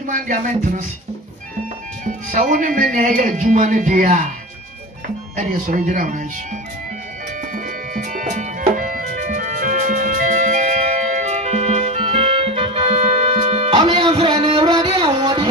adwuma ndi maintenance sa woni me na ya adwuma ne dia e dey so gira una isu ami afra na uradi awon di